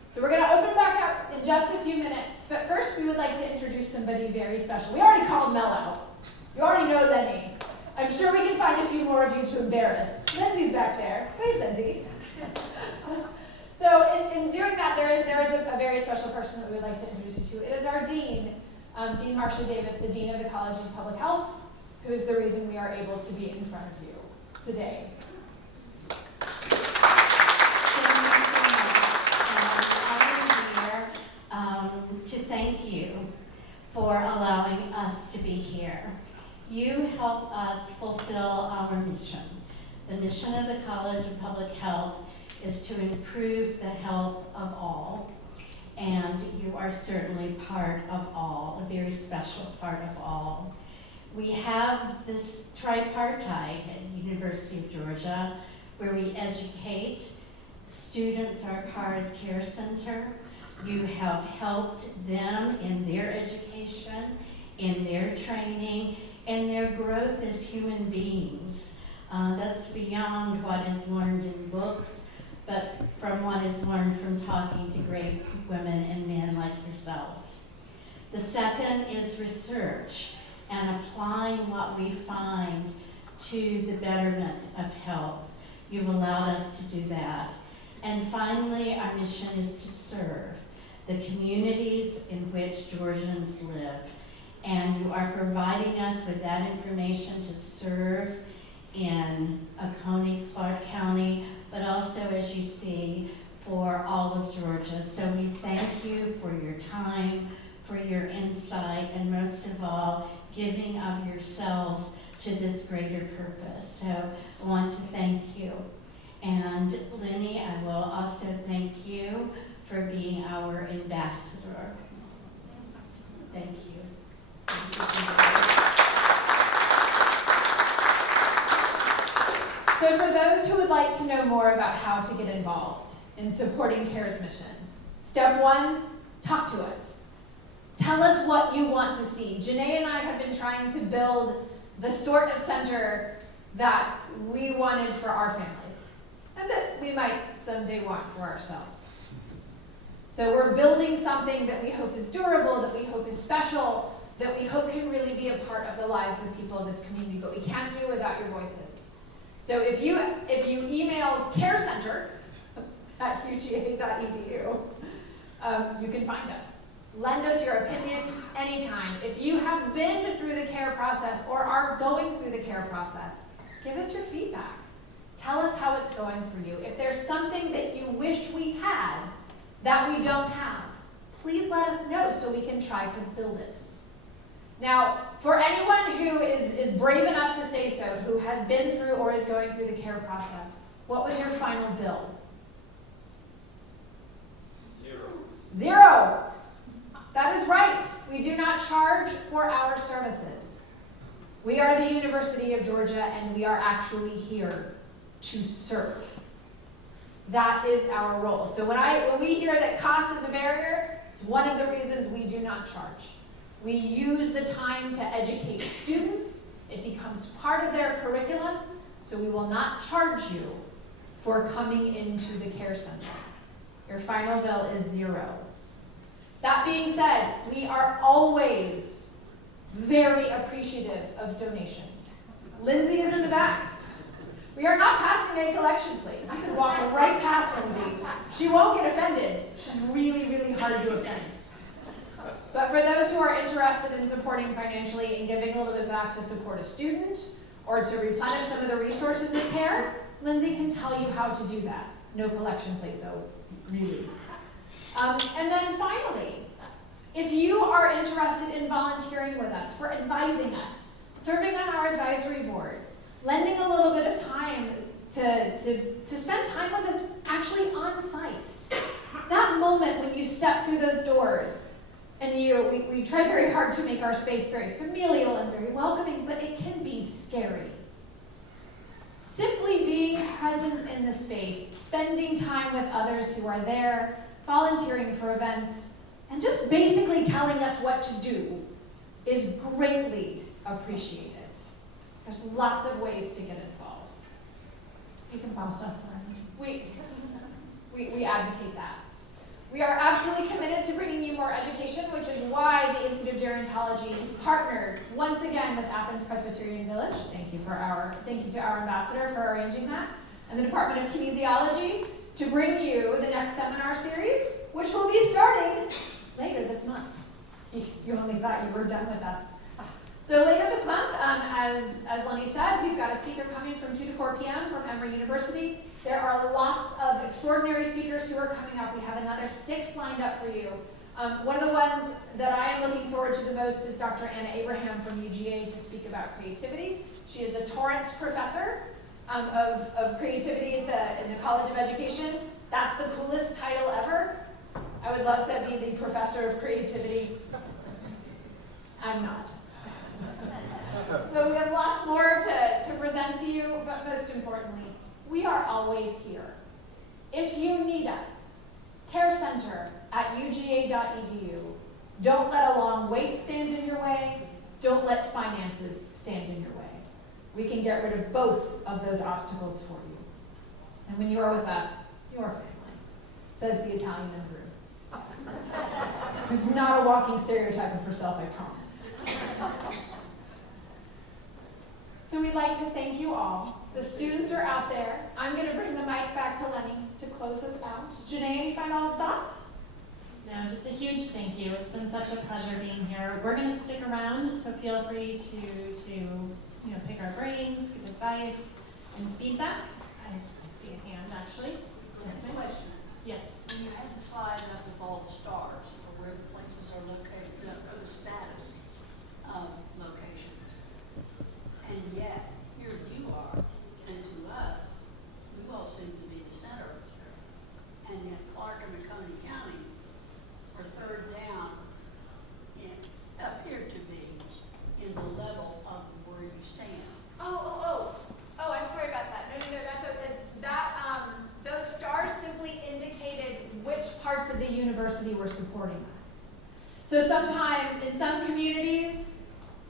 So we're going to open back up in just a few minutes. But first, we would like to introduce somebody very special. We already called Mel out. You already know Lenny. I'm sure we can find a few more of you to embarrass. Lindsay's back there. Wait, Lindsay. So in doing that, there is a very special person that we would like to introduce you to. It is our dean, Dean Marcia Davis, the Dean of the College of Public Health, who is the reason we are able to be in front of you today. To thank you for allowing us to be here. You help us fulfill our mission. The mission of the College of Public Health is to improve the health of all, and you are certainly part of all, a very special part of all. We have this tripartite at the University of Georgia where we educate. Students are part of Care Center. You have helped them in their education, in their training, and their growth as human beings. That's beyond what is learned in books, but from what is learned from talking to great women and men like yourselves. The second is research and applying what we find to the betterment of health. You've allowed us to do that. And finally, our mission is to serve the communities in which Georgians live. And you are providing us with that information to serve in Oconee, Clark County, but also, as you see, for all of Georgia. So we thank you for your time, for your insight, and most of all, giving of yourselves to this greater purpose. So I want to thank you. And Lenny, I will also thank you for being our ambassador. Thank you. So for those who would like to know more about how to get involved in supporting CARE's mission, step 1, talk to us. Tell us what you want to see. Janae and I have been trying to build the sort of center that we wanted for our families and that we might someday want for ourselves. So we're building something that we hope is durable, that we hope is special, that we hope can really be a part of the lives of people in this community, but we can't do it without your voices. So if you email carecenter at uga.edu, you can find us. Lend us your opinion anytime. If you have been through the care process or are going through the care process, give us your feedback. Tell us how it's going for you. If there's something that you wish we had that we don't have, please let us know so we can try to build it. Now, for anyone who is brave enough to say so, who has been through or is going through the care process, what was your final bill? 0. 0. That is right. We do not charge for our services. We are the University of Georgia, and we are actually here to serve. That is our role. So when we hear that cost is a barrier, it's one of the reasons we do not charge. We use the time to educate students. It becomes part of their curriculum, so we will not charge you for coming into the care center. Your final bill is 0. That being said, we are always very appreciative of donations. Lindsay is in the back. We are not passing a collection plate. You can walk right past Lindsay. She won't get offended. She's really, really hard to offend. But for those who are interested in supporting financially and giving a little bit back to support a student or to replenish some of the resources in care, Lindsay can tell you how to do that. No collection plate though, really. And then finally, if you are interested in volunteering with us, for advising us, serving on our advisory boards, lending a little bit of time to spend time with us actually on site. That moment when you step through those doors and we try very hard to make our space very familial and very welcoming, but it can be scary. Simply being present in the space, spending time with others who are there, volunteering for events, and just basically telling us what to do is greatly appreciated. There's lots of ways to get involved. You can boss us then. We advocate that. We are absolutely committed to bringing you more education, which is why the Institute of Gerontology is partnered once again with Athens Presbyterian Village. Thank you to our ambassador for arranging that, and the Department of Kinesiology to bring you the next seminar series, which will be starting later this month. You only thought you were done with us. So later this month, as Lenny said, we've got a speaker coming from 2 to 4 p.m. from Emory University. There are lots of extraordinary speakers who are coming up. We have another 6 lined up for you. One of the ones that I am looking forward to the most is Dr. Anna Abraham from UGA to speak about creativity. She is the Torrance Professor of Creativity in the College of Education. That's the coolest title ever. I would love to be the Professor of Creativity. I'm not. So we have lots more to present to you, but most importantly, we are always here. If you need us, carecenter@uga.edu. Don't let a long wait stand in your way. Don't let finances stand in your way. We can get rid of both of those obstacles for you. And when you are with us, you are family, says the Italian in the room. Who's not a walking stereotype of herself, I promise. So we'd like to thank you all. The students are out there. I'm going to bring the mic back to Lenny to close us out. Janae, any final thoughts? No, just a huge thank you. It's been such a pleasure being here. We're going to stick around, so feel free to pick our brains, give advice, and feedback. I see a hand, actually. Yes, ma'am. Question. Yes. When you had the slide up with all the stars for where the places are located, or the status of locations, and yet here you are, and to us, you all seem to be the center, and yet Clark and Macomb County are third down, and appear to be in the level of where you stand. Oh, I'm sorry about that. No, those stars simply indicated which parts of the university were supporting us. So sometimes in some communities,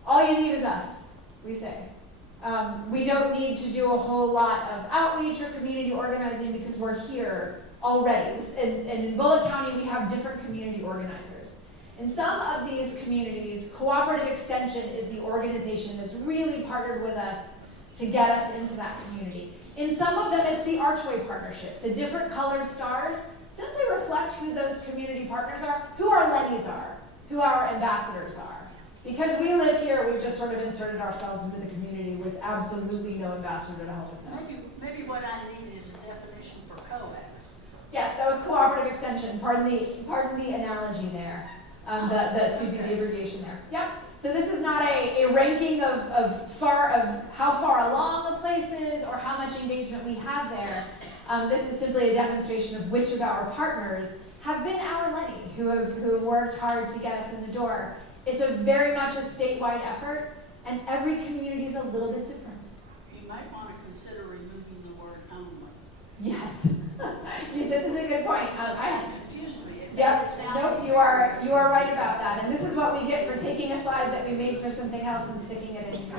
all you need is us, we say. We don't need to do a whole lot of outreach or community organizing because we're here already. And in Bullitt County, we have different community organizers. In some of these communities, Cooperative Extension is the organization that's really partnered with us to get us into that community. In some of them, it's the Archway Partnership. The different colored stars simply reflect who those community partners are, who our Lennies are. who our ambassadors are. Because we live here, we've just sort of inserted ourselves into the community with absolutely no ambassador to help us out. Maybe what I need is a definition for coax. Yes, that was cooperative extension. Pardon the analogy there. Excuse me, the abbreviation there. Yep. So this is not a ranking of how far along the place is or how much engagement we have there. This is simply a demonstration of which of our partners have been our Lenny, who have worked hard to get us in the door. It's a very much a statewide effort, and every community is a little bit different. You might want to consider removing the word only. Yes. This is a good point. That confused me. Yep, nope, you are right about that. And this is what we get for taking a slide that we made for something else and sticking it in here.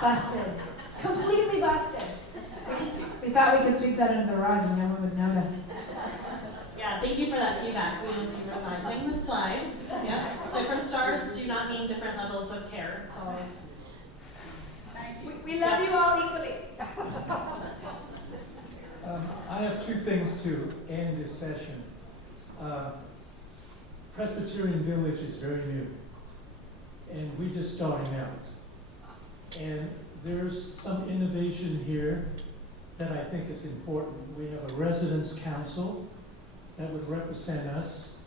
Busted. Completely busted. We thought we could sweep that under the rug and no one would notice. Yeah, thank you for that feedback. We will be revising the slide. Yeah, different stars do not mean different levels of care. It's all. Thank you. We love you all equally. I have two things to end this session. Presbyterian Village is very new, and we're just starting out. And there's some innovation here that I think is important. We have a residence council that would represent us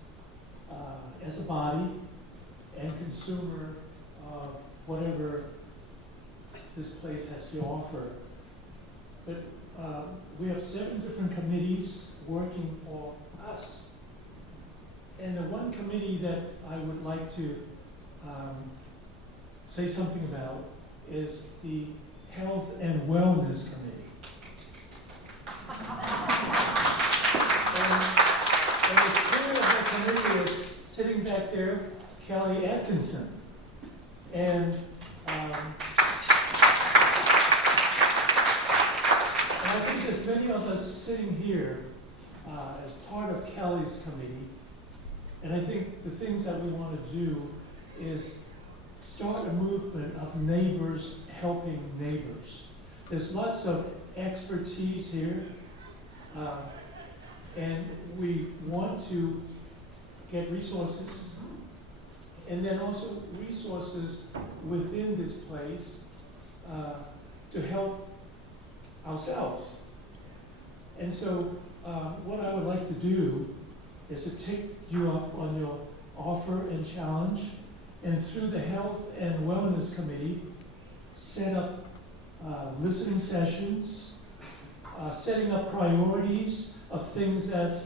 as a body and consumer of whatever this place has to offer. But we have 7 different committees working for us. And the one committee that I would like to say something about is the Health and Wellness Committee. And the chair of the committee is sitting back there, Kelly Atkinson. And I think there's many of us sitting here as part of Kelly's committee. And I think the things that we want to do is start a movement of neighbors helping neighbors. There's lots of expertise here. And we want to get resources, and then also resources within this place to help ourselves. And so what I would like to do is to take you up on your offer and challenge, and through the Health and Wellness Committee, set up listening sessions, setting up priorities of things that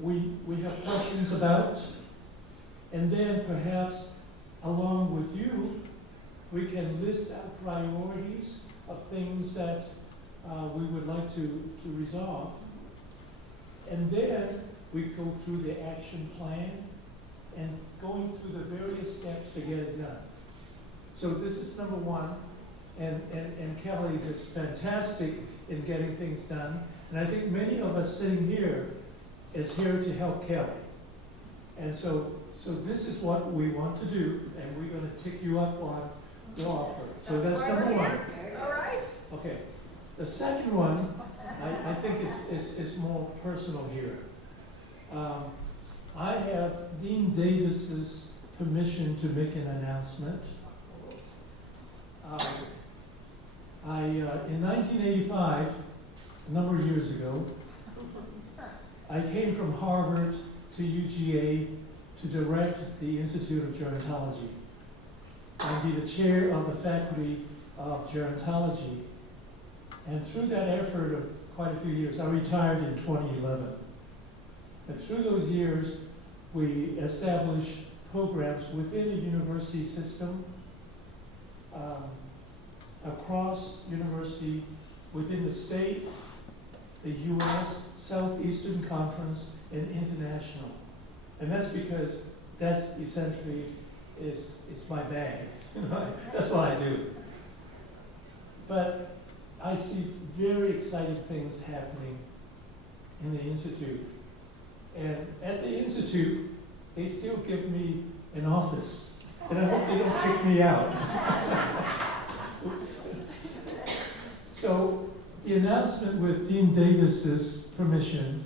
we have questions about, and then perhaps along with you, we can list out priorities of things that we would like to resolve. And then we go through the action plan and going through the various steps to get it done. So this is number one, and Kelly is fantastic in getting things done. And I think many of us sitting here is here to help Kelly. And so this is what we want to do, and we're going to tick you up on the offer. So that's number one. All right. Okay. The second one, I think is more personal here. I have Dean Davis's permission to make an announcement. In 1985, a number of years ago, I came from Harvard to UGA to direct the Institute of Gerontology and be the chair of the faculty of gerontology. And through that effort of quite a few years, I retired in 2011. And through those years, we established programs within the university system, across university, within the state, the US, Southeastern Conference, and international. And that's because that's essentially it's my bag. That's what I do. But I see very exciting things happening in the Institute. And at the Institute, they still give me an office. And I hope they don't kick me out. Oops. So the announcement with Dean Davis's permission,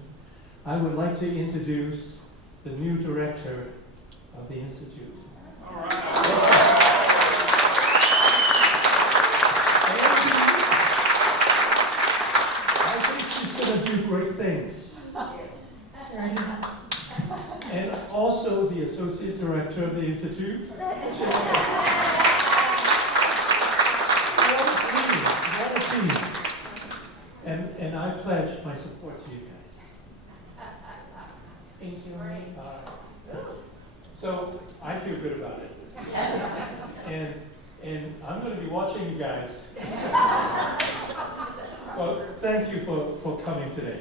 I would like to introduce the new director of the Institute. All right. I think she's going to do great things. Sure, yes. And also the associate director of the Institute. What a team. And I pledge my support to you guys. Thank you, Maureen. So I feel good about it. And I'm going to be watching you guys. Well, thank you for coming today.